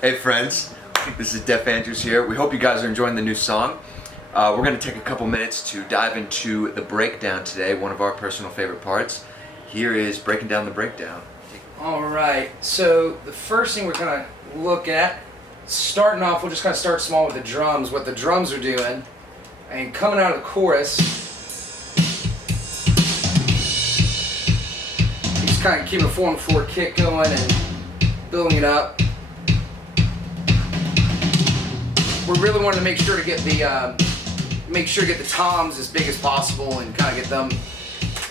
Hey friends, this is Def Andrews here. We hope you guys are enjoying the new song. We're going to take a couple minutes to dive into the breakdown today, one of our personal favorite parts. Here is breaking down the breakdown. Alright, so the first thing we're going to look at, starting off, we'll just kind of start small with the drums, what the drums are doing. And coming out of the chorus, he's kind of keeping a 4/4 kick going and building it up. We really wanted to make sure to get the toms as big as possible and kind of get them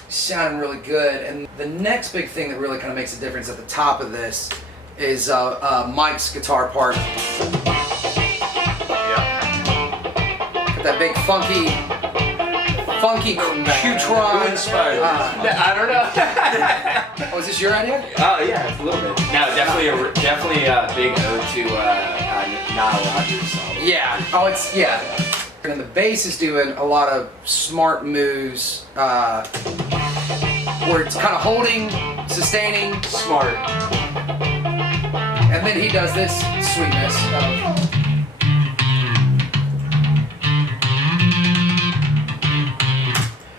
sounding really good. And the next big thing that really kind of makes a difference at the top of this is Mike's guitar part. Yeah. Got that big funky Qtron. Who inspired this? I don't know. Oh, is this your idea? Oh yeah, it's a little bit. No, definitely a big ode to Nile Rodgers song. Yeah. Oh, it's yeah. And the bass is doing a lot of smart moves, where it's kind of holding, sustaining, Smart. and then he does this sweetness.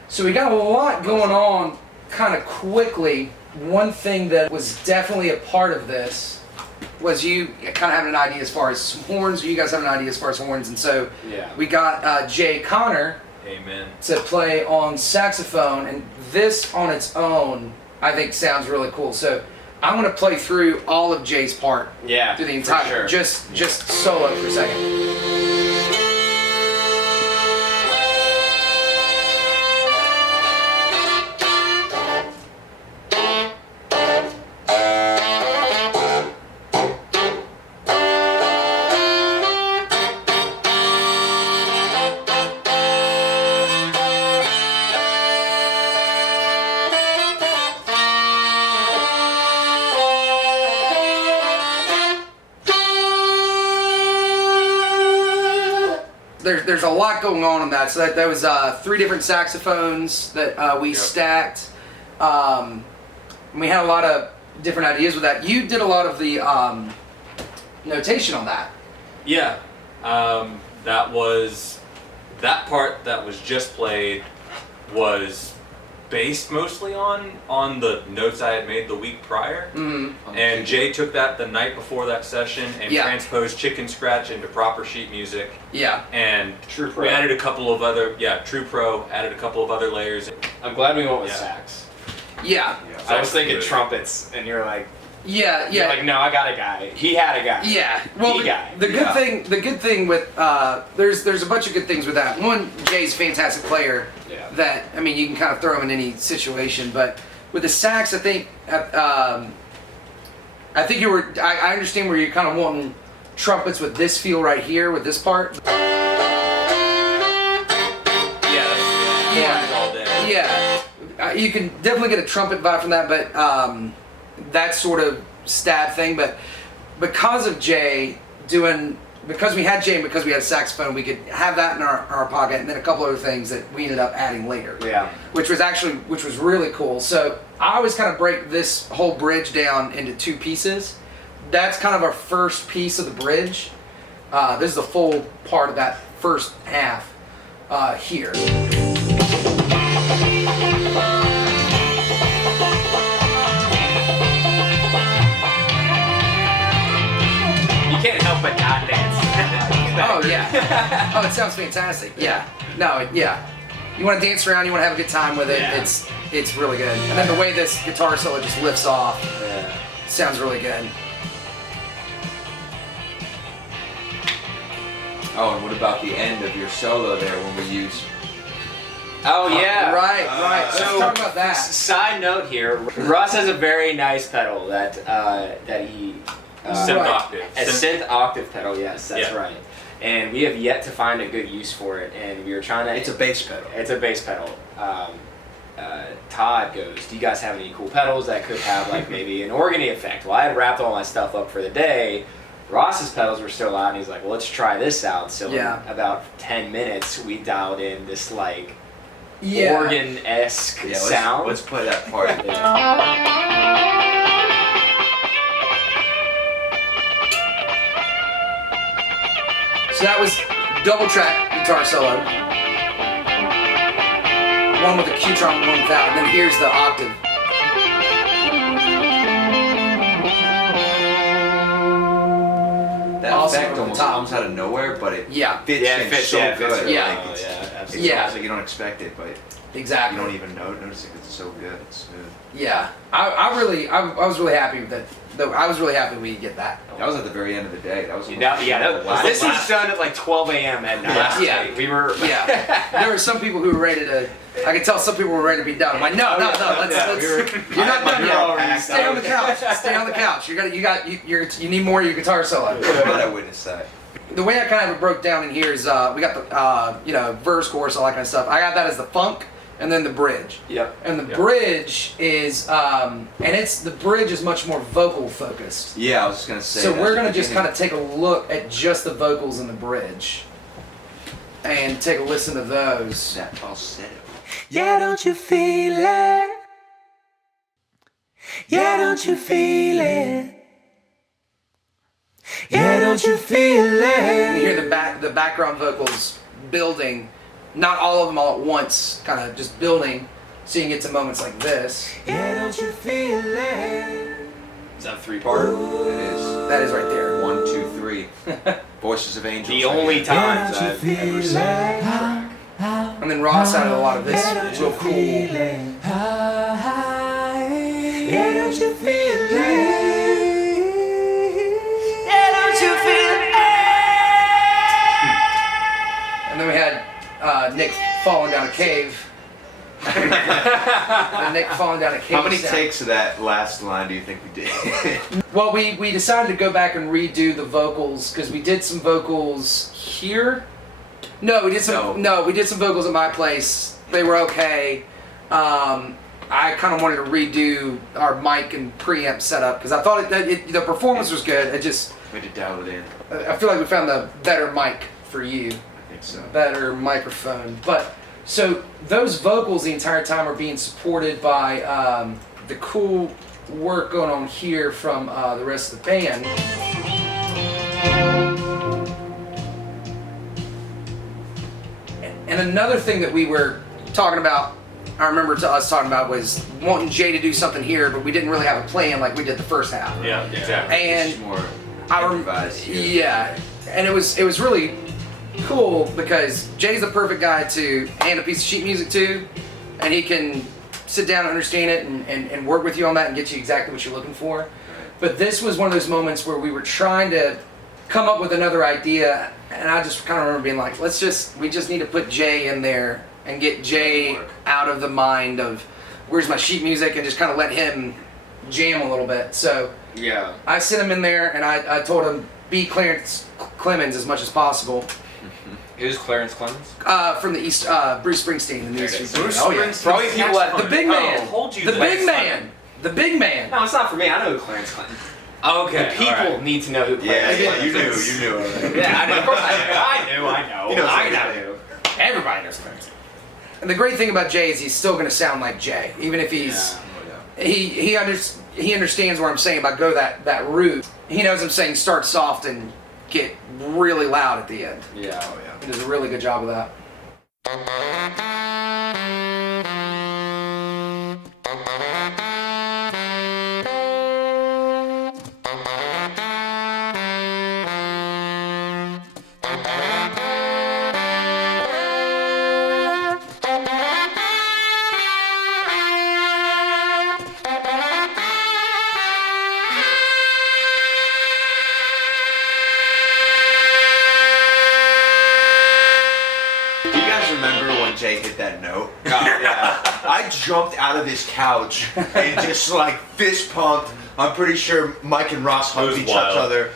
So we got a lot going on kind of quickly. One thing that was definitely a part of this was you kind of having an idea as far as horns, you guys have an idea as far as horns, and so Yeah. we got Jay Connor Amen. to play on saxophone, and this on its own I think sounds really cool. So I'm going to play through all of Jay's part Yeah. through the for entire, sure. just solo for a second. There's a lot going on in that. So that was 3 different saxophones that we stacked. We had a lot of different ideas with that. You did a lot of the notation on that. Yeah, that part that was just played was based mostly on the notes I had made the week prior. Mm-hmm. And Jay took that the night before that session and Yeah. transposed Chicken Scratch into proper sheet music. Yeah. And True Pro. we added a couple of other, True Pro, added a couple of other layers. I'm glad we went with Yeah. sax. Yeah. I was thinking good. trumpets, and you're like, Yeah. you're Yeah. like, no, I got a guy. He had a guy. Yeah. Well, The guy. the good thing with there's a bunch of good things with that. One, Jay's a fantastic player. Yeah. That, I mean, you can kind of throw him in any situation, but with the sax, I think you were. I understand where you're kind of wanting trumpets with this feel right here with this part. Horns all day. Yeah, you can definitely get a trumpet vibe from that, but that sort of stab thing. But because of Jay because we had Jay and because we had a saxophone, we could have that in our pocket, and then a couple other things that we ended up adding later. Yeah. Which was really cool. So I always kind of break this whole bridge down into 2 pieces. That's kind of our first piece of the bridge. This is the full part of that first half here. You can't help but not dance. Oh yeah. Oh, it sounds fantastic. Yeah. No. Yeah. You want to dance around. You want to have a good time with it. Yeah. It's really good. And then the way this guitar solo just lifts off, Yeah. sounds really good. Oh, and what about the end of your solo there when we use... Oh yeah. Right. Let's So, talk about that. Side note here, Russ has a very nice pedal that he Synth Right. octave. a synth octave pedal. Yes, that's Yeah. right. And we have yet to find a good use for it, and we were trying to. It's a bass pedal. It's a bass pedal. Todd goes, do you guys have any cool pedals that could have like maybe an organy effect? Well, I had wrapped all my stuff up for the day. Ross's pedals were still out, and he's like, well, let's try this out. So Yeah. in about 10 minutes, we dialed in this like Yeah. organ-esque sound. Let's play that part. So that was double track guitar solo. One with a Q-tron, one without, and then here's the octave. That Awesome effect over the almost top. comes out of nowhere, but it Yeah. fits in so yeah, good. really Yeah. well, Like, yeah, it's absolutely. Yeah. almost like you don't expect it, but you Exactly. don't even notice it. It's so good. It's smooth. Yeah. I was really happy with that. I was really happy we could get that. That was at the very end of the day. That was This was done at like 12 a.m. at night. Yeah. We were. Yeah. There were some people who were ready to. I could tell some people were ready to be done. I'm like, no. Let's. You're not done yet. Stay on the couch. Stay on the couch. You need more of your guitar solo. I'm glad I witnessed that. The way I kind of have it broke down in here is we got the verse, chorus, all that kind of stuff. I got that as the funk, and then the bridge. Yep. And the bridge is the bridge is much more vocal focused. Yeah, I was just gonna say. So that we're at the gonna just kind beginning. of take a look at just the vocals in the bridge, and take a listen to those. That falsetto. Yeah, don't you feel it? Yeah, don't you feel it? Yeah, don't you feel You it? hear the background vocals building, not all of them all at once, kind of just building, so you can get to moments like this. Yeah, don't you feel it? Is that a 3-part? It is. That is right there. 1, 2, 3. Voices of Angels. The only times Yeah, I've don't you ever feel seen it? it. And then Ross added a lot of this Yeah, don't real you cool. feel it? Yeah, don't you feel it? Yeah, don't you feel it? And then we had Nick falling down a cave. And Nick falling down a cave. How many sound. takes of that last line do you think we did? Well, we decided to go back and redo the vocals because we did some vocals here. No, we did some. No, we did some vocals at my place. They were okay. I kind of wanted to redo our mic and preamp setup because I thought the performance was good. It just We had to dial it in. I feel like we found the better mic for you, I think so. better microphone. But so those vocals the entire time are being supported by the cool work going on here from the rest of the band. And another thing that we were talking about, I remember us talking about, was wanting Jay to do something here, but we didn't really have a plan like we did the first half. Yeah, exactly. It's And more I improvised here. yeah, and it was really cool because Jay's the perfect guy to hand a piece of sheet music to, and he can sit down and understand it and work with you on that and get you exactly what you're looking for. But this was one of those moments where we were trying to come up with another idea, and I just kind of remember being like, we just need to put Jay in there and get Jay out of the mind of where's my sheet music and just kind of let him jam a little bit. So Yeah. I sent him in there and I told him be Clarence Clemens as much as possible. Who's Clarence Clemens? From the East, Bruce Springsteen and the There East it is. Street Band. Bruce Oh yeah, Springsteen. Probably people that the big man, I told you the that. big man, the big man. No, it's not for me. I know who Clarence Clemens. Okay. The people alright. need to know who Yeah, Clarence yeah, Clemens is. you knew. Yeah, I know. Of course I know. I know. He knows I everything. know. Everybody knows Clarence. And the great thing about Jay is he's still going to sound like Jay, even if he's he understands what I'm saying about go that route. He knows I'm saying start soft and get really loud at the end. Yeah. Oh yeah. He does a really good job of that. Do you guys remember when Jay hit that note? Oh, yeah. I jumped out of this couch and just like fist pumped. I'm pretty sure Mike and Ross hugged was each wild. other.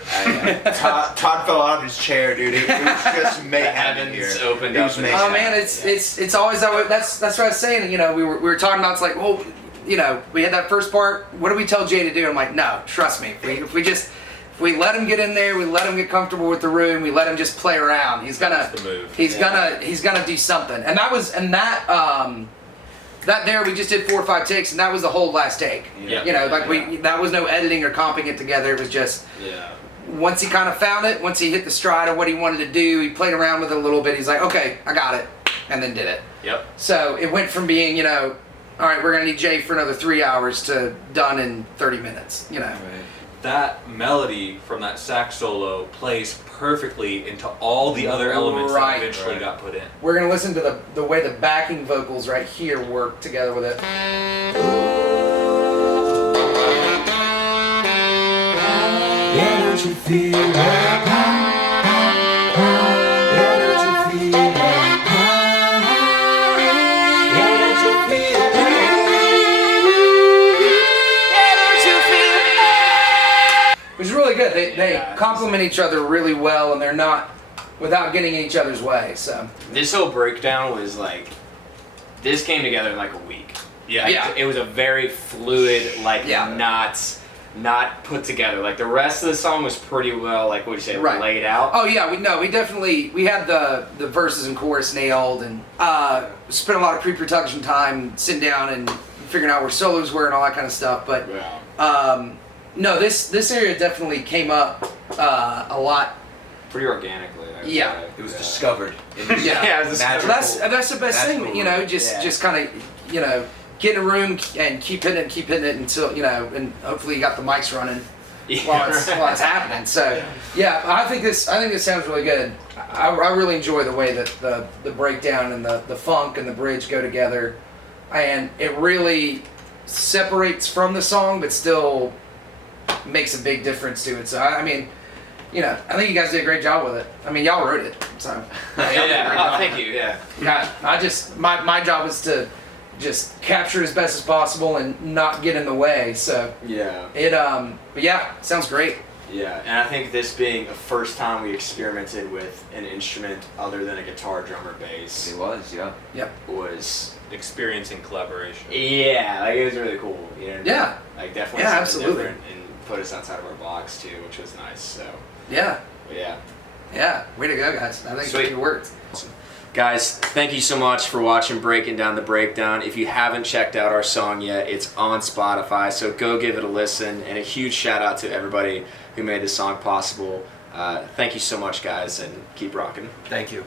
Todd fell out of his chair, dude. It was just mayhem in here. heavens opened It was up. mayhem. Oh man, it's always that way. That's what I was saying. You know, we were talking about. It's like, well, you know, we had that first part. What do we tell Jay to do? I'm like, no, trust me. If we let him get in there, we let him get comfortable with the room, we let him just play around. He's gonna That's the move. he's gonna do something. And that there we just did 4 or 5 takes, and that was the whole last take. Yeah. You know, like that was no editing or comping it together. It was just Yeah. once he kind of found it, once he hit the stride of what he wanted to do, he played around with it a little bit. He's like, okay, I got it, and then did it. Yep. So it went from being, all right, we're gonna need Jay for another 3 hours to done in 30 minutes. That melody from that sax solo plays perfectly into all the other elements Right. that eventually got put in. We're gonna listen to the way the backing vocals right here work together with it. Yeah, don't you feel it? Yeah, don't you feel it? Yeah, don't you feel it? It was really good. They Yeah, complement each other really well, and they're not without getting in each other's way. So This whole breakdown was like, this came together in like a week. Yeah. Like, it was a very fluid, like Yeah. not put together. Like the rest of the song was pretty well, like what you say, Right. laid out. oh yeah, we had the verses and chorus nailed, and spent a lot of pre-production time sitting down and figuring out where solos were and all that kind of stuff. But Yeah. no, this area definitely came up a lot. Pretty organically. I would Yeah. say. It was discovered. In this Yeah, it was magical- So that's the best thing, Magical just kind of get in a room and keep hitting it until and hopefully you got the mics running while it's happening. So yeah, I think this sounds really good. I really enjoy the way that the breakdown and the funk and the bridge go together, and it really separates from the song but still makes a big difference to it. So I mean, I think you guys did a great job with it. I mean, y'all wrote it, so Yeah. Thank you. Yeah. yeah, I just my job is to just capture as best as possible and not get in the way. So Yeah. but yeah, sounds great. Yeah, and I think this being the first time we experimented with an instrument other than a guitar, drum, or bass It was, yeah. was, Experiencing collaboration. yeah, like it was really cool. You know what I mean? Yeah. Like definitely Yeah, something absolutely. different and put us outside of our box too, which was nice. So, Yeah, but yeah. way to go, guys. I think Sweet. it worked. Guys, thank you so much for watching Breaking Down the Breakdown. If you haven't checked out our song yet, it's on Spotify, so go give it a listen. And a huge shout out to everybody who made this song possible. Thank you so much, guys, and keep rocking. Thank you.